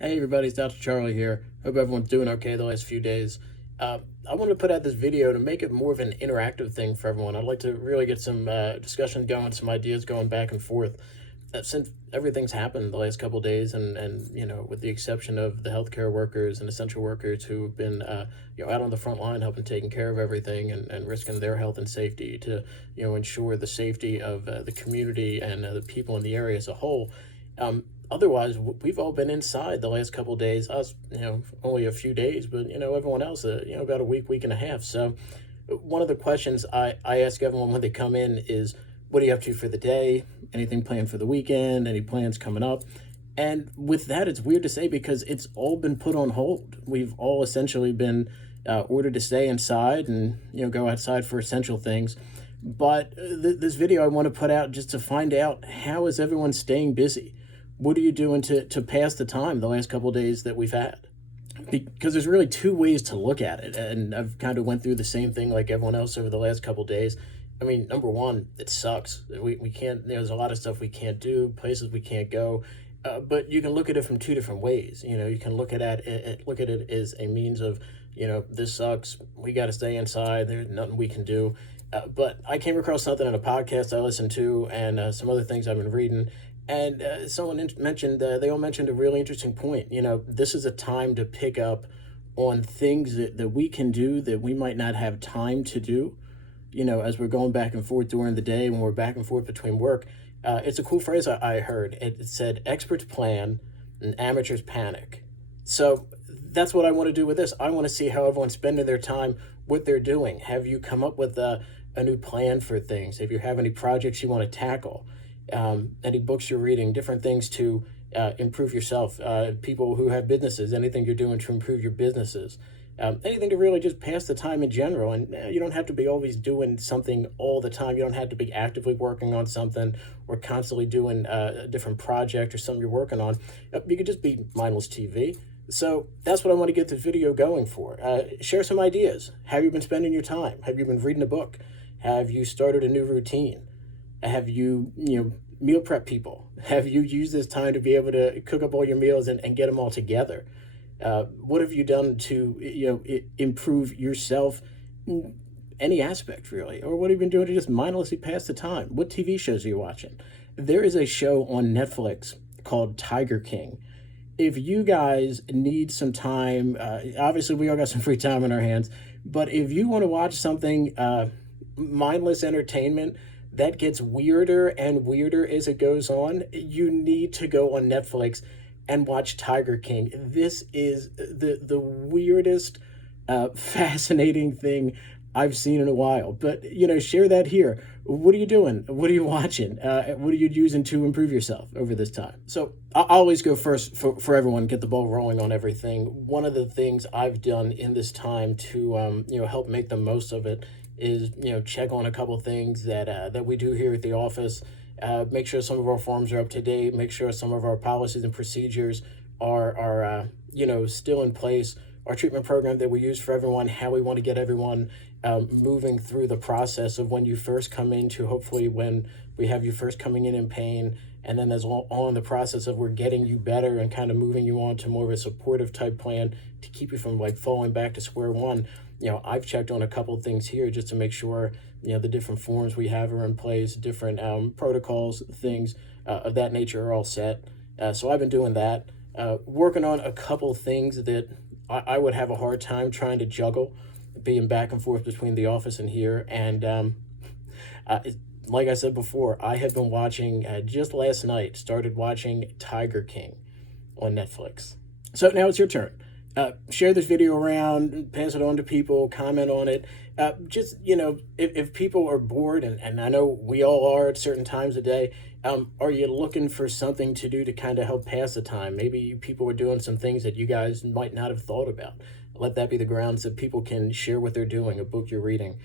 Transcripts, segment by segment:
Hey everybody, it's Dr. Charlie here. Hope everyone's doing okay the last few days. I want to put out this video to make it more of an interactive thing for everyone. I'd like to really get some discussion going, some ideas going back and forth. Since everything's happened the last couple of days, and with the exception of the healthcare workers and essential workers who've been out on the front line helping taking care of everything and risking their health and safety to ensure the safety of the community and the people in the area as a whole. Otherwise, we've all been inside the last couple of days. Us, only a few days, but everyone else, about a week and a half. So, one of the questions I ask everyone when they come in is, "What are you up to for the day? Anything planned for the weekend? Any plans coming up?" And with that, it's weird to say because it's all been put on hold. We've all essentially been ordered to stay inside and go outside for essential things. But this video I want to put out just to find out, how is everyone staying busy? What are you doing to pass the time the last couple of days that we've had? Because there's really two ways to look at it, and I've kind of went through the same thing like everyone else over the last couple of days. I mean, number one, it sucks. We can't. There's a lot of stuff we can't do, places we can't go. But you can look at it from two different ways. You can look at it as a means of, this sucks. We got to stay inside. There's nothing we can do. But I came across something on a podcast I listened to, and some other things I've been reading. And someone mentioned, they all mentioned a really interesting point. This is a time to pick up on things that we can do that we might not have time to do, as we're going back and forth during the day when we're back and forth between work. It's a cool phrase I heard. It said, "Experts plan and amateurs panic." So that's what I want to do with this. I want to see how everyone's spending their time, what they're doing. Have you come up with a new plan for things? If you have any projects you want to tackle, any books you're reading, different things to improve yourself, people who have businesses, anything you're doing to improve your businesses, anything to really just pass the time in general. And you don't have to be always doing something all the time. You don't have to be actively working on something or constantly doing a different project or something you're working on. You could just be mindless TV. So that's what I want to get the video going for. Share some ideas. How have you been spending your time? Have you been reading a book? Have you started a new routine? Have you, meal prep people? Have you used this time to be able to cook up all your meals and get them all together? What have you done to, improve yourself, any aspect really? Or what have you been doing to just mindlessly pass the time? What TV shows are you watching? There is a show on Netflix called Tiger King. If you guys need some time, obviously we all got some free time on our hands, but if you want to watch something, mindless entertainment, that gets weirder and weirder as it goes on, you need to go on Netflix and watch Tiger King. This is the weirdest, fascinating thing I've seen in a while. But, share that here. What are you doing? What are you watching? What are you using to improve yourself over this time? So I always go first for everyone, get the ball rolling on everything. One of the things I've done in this time to, help make the most of it is check on a couple things that we do here at the office. Make sure some of our forms are up to date. Make sure some of our policies and procedures are still in place. Our treatment program that we use for everyone, how we want to get everyone moving through the process of when you first come in to hopefully when we have you first coming in pain, and then there's all in the process of we're getting you better and kind of moving you on to more of a supportive type plan to keep you from like falling back to square one. I've checked on a couple of things here just to make sure, the different forms we have are in place, different protocols, things of that nature are all set. So I've been doing that, working on a couple of things that I would have a hard time trying to juggle, being back and forth between the office and here. And like I said before, I have been watching, just last night, started watching Tiger King on Netflix. So now it's your turn. Share this video around, pass it on to people, comment on it. Just, if people are bored, and I know we all are at certain times of day, are you looking for something to do to kind of help pass the time? Maybe people are doing some things that you guys might not have thought about. Let that be the grounds that people can share what they're doing, a book you're reading,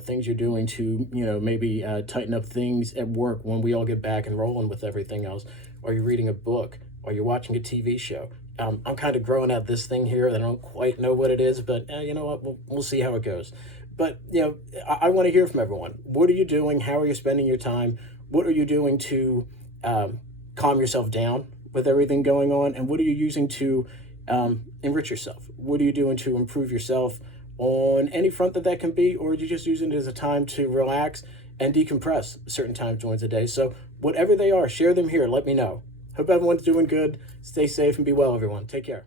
things you're doing to, maybe tighten up things at work when we all get back and rolling with everything else. Are you reading a book? Are you watching a TV show? I'm kind of growing out this thing here that I don't quite know what it is, but you know what? We'll see how it goes. But, I want to hear from everyone. What are you doing? How are you spending your time? What are you doing to calm yourself down with everything going on, and what are you using to enrich yourself? What are you doing to improve yourself on any front that can be, or are you just using it as a time to relax and decompress certain times during the day? So whatever they are, share them here. Let me know. Hope everyone's doing good. Stay safe and be well, everyone. Take care.